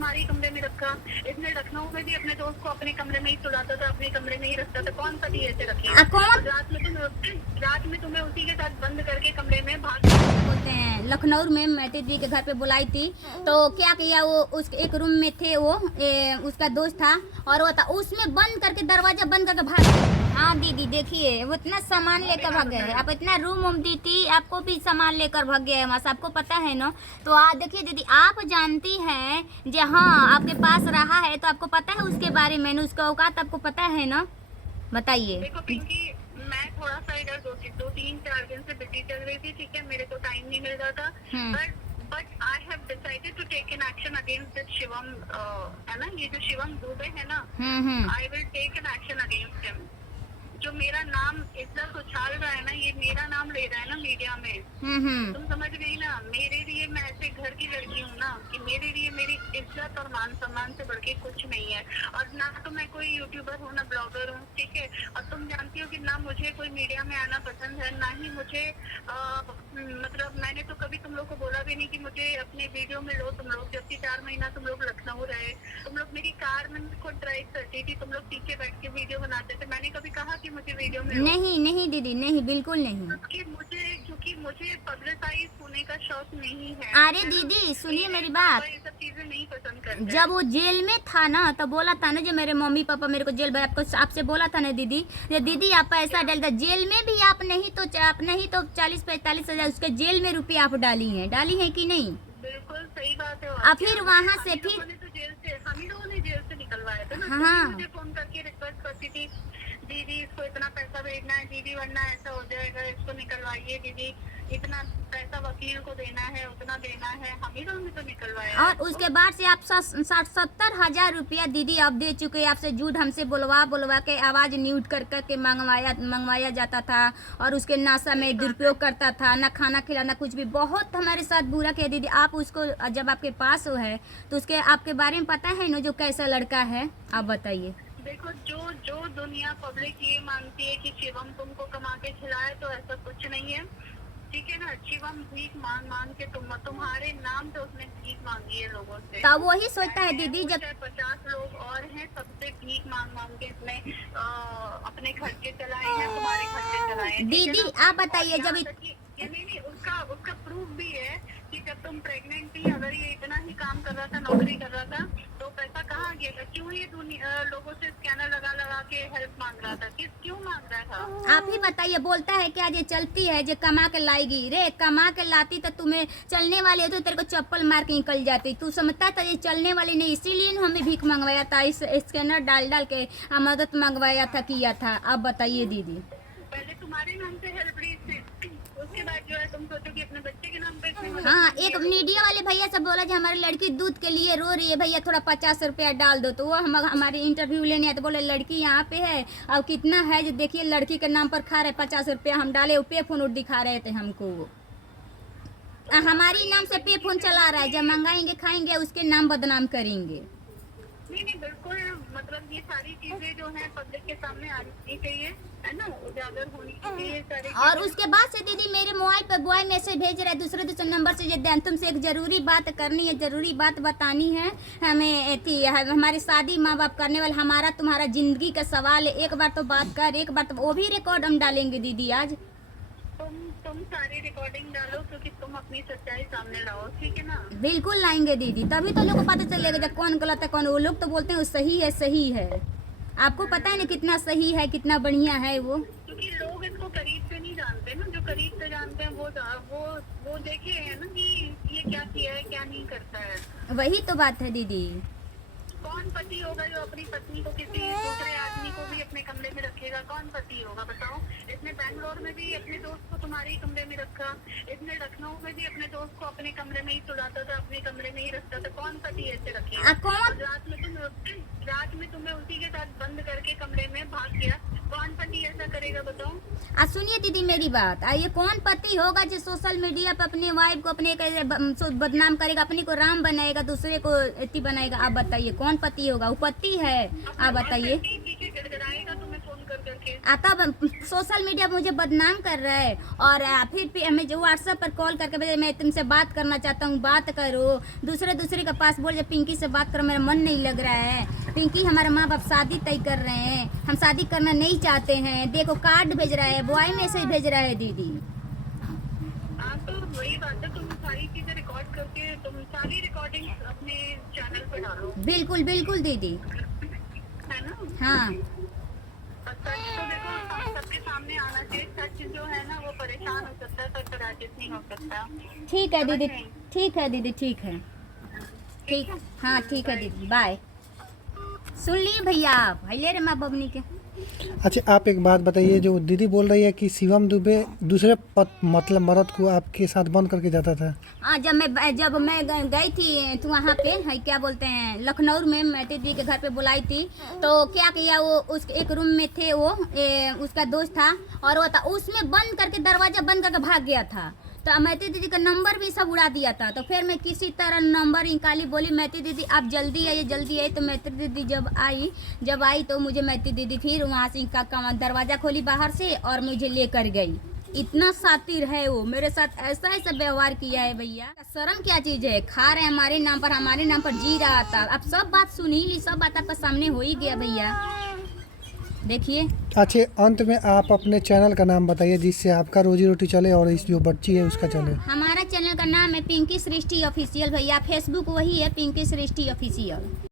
तुम्हारे कमरे में रखा। इसने लखनऊ में भी अपने दोस्त को अपने कमरे में ही सुलाता था, अपने कमरे में ही रखता था। कौन पति ऐसे रखेगा? कौन रात में तुम्हें उसी के साथ बंद करके कमरे में भाग बोलते हैं। लखनऊ में मैटी दी के घर पे बुलाई थी तो क्या किया, वो उस एक रूम में थे, वो उसका दोस्त था और वो था, उसमें बंद करके दरवाजा बंद करके भाग गए। हाँ दीदी देखिए, वो इतना सामान लेकर भाग गए। आप इतना रूम वूम दी थी, आपको भी सामान लेकर भाग गए बस, आपको पता है ना। तो देखिए दीदी, आप जानती हैं जो हाँ आपके पास रहा है तो आपको पता है उसके बारे में, उसका औकात आपको पता है ना, बताइए। देखो पिंकी, मैं थोड़ा सा इधर दो तीन चार दिन से बिजी चल रही थी, ठीक है, मेरे को टाइम नहीं मिल रहा था। But I have decided to take an action against this Shivam, है ना, ये जो शिवम दुबे है ना, I will take an action against him. जो मेरा नाम इज्जत उछाल रहा है ना, ये मेरा नाम ले रहा है ना मीडिया में, तुम समझ गई ना। मेरे लिए, मैं ऐसे घर की लड़की हूँ ना कि मेरे लिए मेरी इज्जत और मान सम्मान से बढ़ के कुछ नहीं है। और ना तो मैं कोई यूट्यूबर हूँ, ना ब्लॉगर हूँ, ठीक है। और तुम जानती हो कि ना मुझे कोई मीडिया में आना पसंद है, ना ही मुझे मतलब मैंने तो कभी तुम लोग को बोला भी नहीं कि मुझे अपने वीडियो में लो तुम लोग। जबकि 4 महीना तुम लोग लखनऊ रहे, तुम लोग मेरी कार में खुद ड्राइव करती थी, तुम लोग पीछे बैठ के वीडियो बनाते थे। मैंने कभी कहा कि मुझे वीडियो में नहीं नहीं दीदी, नहीं, बिल्कुल नहीं। क्योंकि मुझे पब्लिसाइज होने का शौक नहीं है। अरे दीदी सुनिए मेरी बात, ये सब चीजें नहीं पसंद करते। जब वो जेल में था ना तो बोला था ना, जो मेरे मम्मी पापा मेरे को जेल, आपको आपसे बोला था ना दीदी, ये दीदी आप पैसा डालता जेल में भी, आप नहीं तो 40-45 हजार उसके जेल में रुपये आप डाली हैं कि नहीं? बिल्कुल सही बात है। और फिर वहाँ से फिर हम ही लोगों ने जेल से निकलवाया था ना। हाँ, मुझे फोन करके रिक्वेस्ट करती थी, दीदी इसको इतना पैसा भेजना है, दीदी वरना ऐसा हो जाएगा, इसको निकलवाइए दीदी, इतना पैसा वकील को देना है, उतना देना है। हम ही लोगों ने तो निकलवाया। और उसके बाद से आप 60-70 हजार रुपया दीदी आप दे चुके। आपसे झूठ हमसे बुलवा के आवाज म्यूट कर के मंगवाया जाता था और उसके नाशा में दुरुपयोग करता था, ना खाना खिलाना कुछ भी, बहुत हमारे साथ बुरा किया दीदी। आप उसको जब आपके पास वो है तो उसके आपके बारे में पता है ना जो कैसा लड़का है, आप बताइए। देखो, जो दुनिया पब्लिक ये मानती है कि शिवम तुमको कमा के खिलाए, तो ऐसा कुछ नहीं है, ठीक है ना। शिवम भीख मांग के तुम्हारे नाम से उसने भीख मांगी है लोगों से। तब वही सोचता है दीदी, जब 50 लोग और हैं, सबसे भीख मांग के इसने अपने खर्चे चलाए हैं, तुम्हारे खर्चे चलाए हैं दीदी। आप बताइए जब नहीं, उसका प्रूफ भी है कि जब तुम प्रेग्नेंट थी, अगर ये इतना ही काम कर रहा था, नौकरी कर रहा था, तो पैसा कहाँ गया था? क्यों ये लोगों से स्कैनर लगा के हेल्प मांग रहा था? क्यों मांग रहा था? आप ही बताइए। बोलता है क्या ये चलती है जो कमा के लाएगी, रे कमा के लाती तो तुम्हें चलने वाली होती तो तेरे को चप्पल मार के निकल जाती। तू समझता था ये चलने वाली नहीं, इसीलिए हमें भीख मंगवाया था, इस स्कैनर डाल के मदद मंगवाया था, किया था। आप बताइए दीदी। पहले तुम्हारे नाम से हेल्प ली थी, उसके बाद जो है तुम सोचो कि अपने बच्चे के नाम पे। हाँ, एक मीडिया वाले भैया से बोला कि हमारी लड़की दूध के लिए रो रही है, भैया थोड़ा 50 रुपया डाल दो। तो वो हमारे इंटरव्यू लेने आए तो बोले लड़की यहाँ पे है और कितना है जो देखिए लड़की के नाम पर खा रहे 50 रुपया हम डाले। वो पे फोन दिखा रहे थे हमको, हमारी नाम से पे फोन चला रहा है, जब मंगाएंगे खाएंगे उसके नाम बदनाम करेंगे। नहीं बिल्कुल, मतलब ये सारी चीजें जो है पब्लिक के सामने आनी चाहिए, है ना, उजागर होनी चाहिए सारी। और उसके बाद से दीदी मेरे मोबाइल पर बॉय मैसेज भेज रहा है दूसरे नंबर से, तुमसे एक जरूरी बात करनी है, जरूरी बात बतानी है हमें थी, हमारी शादी माँ बाप करने वाले, हमारा तुम्हारा जिंदगी का सवाल है, एक बार तो बात कर, एक बार तो वो भी रिकॉर्ड हम डालेंगे दीदी आज। तुम सारी रिकॉर्डिंग डालो क्योंकि तुम अपनी सच्चाई सामने लाओ, ठीक है ना। बिल्कुल लाएंगे दीदी, तभी तो लोगों को पता चलेगा जब कौन गलत है कौन। वो लोग तो बोलते हैं सही है सही है, आपको पता है ना कितना सही है कितना बढ़िया है वो। क्योंकि लोग इसको करीब से नहीं जानते ना, जो करीब से जानते हैं वो देखे है ना कि ये क्या किया है क्या नहीं करता है। वही तो बात है दीदी। कौन पति होगा जो अपनी पत्नी को किसी दूसरे आदमी को भी अपने कमरे में रखेगा? कौन पति होगा बताओ? इसने बैंगलोर में भी अपने दोस्त को तुम्हारे कमरे में रखा, इसने लखनऊ में भी अपने दोस्त को अपने कमरे में ही सुलाता था, अपने कमरे में ही रखता था। कौन पति ऐसे रखेगा? रात में तुम्हें उसी के साथ बंद करके कमरे में भाग गया, कौन पति ऐसा करेगा बताओ? सुनिए दीदी मेरी बात, ये कौन पति होगा जो सोशल मीडिया पर अपने वाइफ को अपने बदनाम करेगा, अपने को राम बनाएगा, दूसरे को एती बनाएगा? आप बताइए कौन पति होगा? वो पति है, आप बताइए। गड़गड़ाएगा तुम्हें फोन करके करके। तब सोशल मीडिया पे मुझे बदनाम कर रहा है और फिर हमें जो व्हाट्सएप पर कॉल करके बोले मैं तुमसे बात करना चाहता हूँ, बात करो। दूसरे का पास बोल पिंकी से बात करो, मेरा मन नहीं लग रहा है। पिंकी हमारे माँ बाप शादी तय कर रहे हैं, हम शादी करना नहीं चाहते हैं। देखो कार्ड भेज रहा है, बॉय मैसेज भेज रहा है दीदी। हाँ तो वही बात है, तुम सारी चीजें रिकॉर्ड करके तुम सारी रिकॉर्डिंग अपने चैनल पे डालो। बिल्कुल बिल्कुल दीदी। है ना? हाँ और सच तो देखो सबके सामने आना चाहिए। सच जो है ना वो परेशान हो सकता है, सच राजेश नहीं हो सकता। ठीक है दीदी, ठीक है दीदी, ठीक है, ठीक। हाँ ठीक है दीदी, बाय। सुन लिए भैया, भैया रे माँ बबनी के। अच्छा आप एक बात बताइए, जो दीदी बोल रही है कि शिवम दुबे दूसरे मतलब मर्द को आपके साथ बंद करके जाता था। हाँ, जब मैं गई थी तो वहाँ पे है क्या बोलते हैं लखनऊ में मैटी दी के घर पे बुलाई थी, तो क्या किया वो उस एक रूम में थे वो उसका दोस्त था और वो था उसमें बंद करके दरवाजा बंद करके भाग गया था। तो मैती दीदी का नंबर भी सब उड़ा दिया था। तो फिर मैं किसी तरह नंबर निकाली, बोली मैती दीदी आप जल्दी आइए जल्दी आइए। तो मैती दीदी जब आई तो मुझे मैती दीदी फिर वहाँ से इनका दरवाज़ा खोली बाहर से और मुझे लेकर गई। इतना शातिर है वो, मेरे साथ ऐसा व्यवहार किया है भैया। शर्म क्या चीज़ है, खा रहे हमारे नाम पर जी रहा था। अब सब बात सुनी ली, सब बात आपका सामने हो ही गया भैया, देखिए। अच्छा अंत में आप अपने चैनल का नाम बताइए जिससे आपका रोजी रोटी चले और इस जो बच्ची है उसका चले। हमारा चैनल का नाम है पिंकी सृष्टि ऑफिशियल भैया, फेसबुक वही है पिंकी सृष्टि ऑफिशियल।